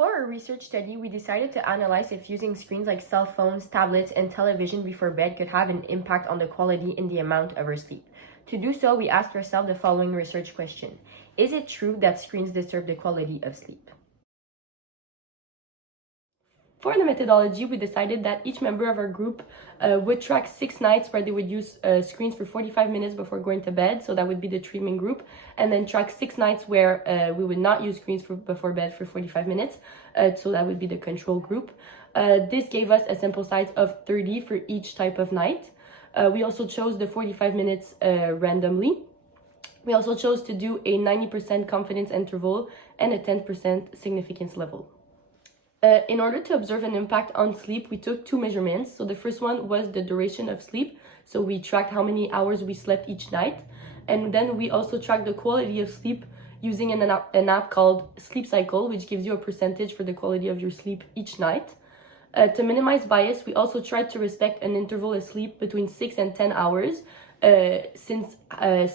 For our research study, we decided to analyze if using screens like cell phones, tablets, and television before bed could have an impact on the quality and the amount of our sleep. To do so, we asked ourselves the following research question. Is it true that screens disturb the quality of sleep? For the methodology, we decided that each member of our group would track 6 nights where they would use screens for 45 minutes before going to bed. So that would be the treatment group. And then track 6 nights where we would not use screens before bed for 45 minutes. So that would be the control group. This gave us a sample size of 30 for each type of night. We also chose the 45 minutes randomly. We also chose to do a 90% confidence interval and a 10% significance level. In order to observe an impact on sleep, we took 2 measurements. So the first one was the duration of sleep. So we tracked how many hours we slept each night. And then we also tracked the quality of sleep using an app called Sleep Cycle, which gives you a percentage for the quality of your sleep each night. To minimize bias, we also tried to respect an interval of sleep between 6 and 10 hours, since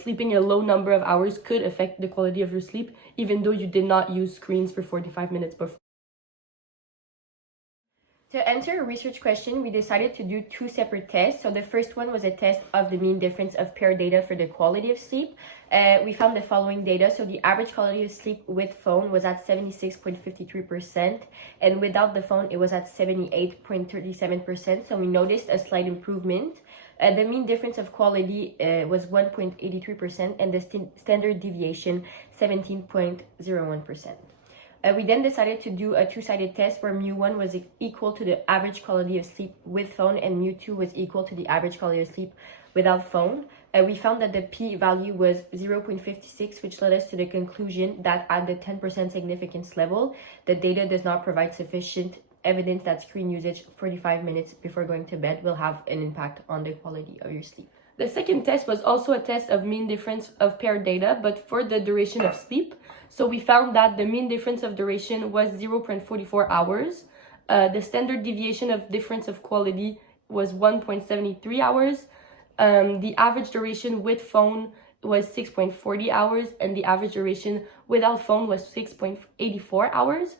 sleeping a low number of hours could affect the quality of your sleep, even though you did not use screens for 45 minutes before. To answer a research question, we decided to do 2 separate tests. So the first one was a test of the mean difference of pair data for the quality of sleep. We found the following data. So the average quality of sleep with phone was at 76.53%, and without the phone, it was at 78.37%. So we noticed a slight improvement. The mean difference of quality was 1.83%, and the standard deviation 17.01%. We then decided to do a 2-sided test where mu1 was equal to the average quality of sleep with phone and mu2 was equal to the average quality of sleep without phone. We found that the p-value was 0.56, which led us to the conclusion that at the 10% significance level, the data does not provide sufficient evidence that screen usage 45 minutes before going to bed will have an impact on the quality of your sleep. The second test was also a test of mean difference of pair data, but for the duration of sleep. So we found that the mean difference of duration was 0.44 hours. The standard deviation of difference of quality was 1.73 hours. The average duration with phone was 6.40 hours, and the average duration without phone was 6.84 hours.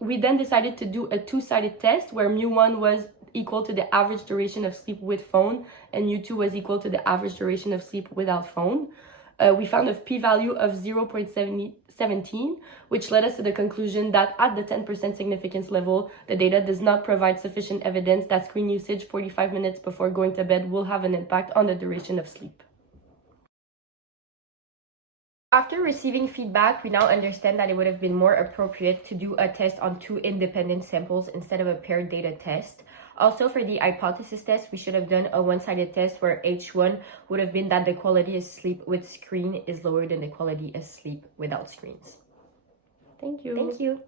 We then decided to do a 2-sided test where mu1 was equal to the average duration of sleep with phone, and mu2 was equal to the average duration of sleep without phone. We found a p-value of 0.17, which led us to the conclusion that at the 10% significance level, the data does not provide sufficient evidence that screen usage 45 minutes before going to bed will have an impact on the duration of sleep. After receiving feedback, we now understand that it would have been more appropriate to do a test on 2 independent samples instead of a paired data test. Also, for the hypothesis test, we should have done a 1-sided test where H1 would have been that the quality of sleep with screen is lower than the quality of sleep without screens. Thank you.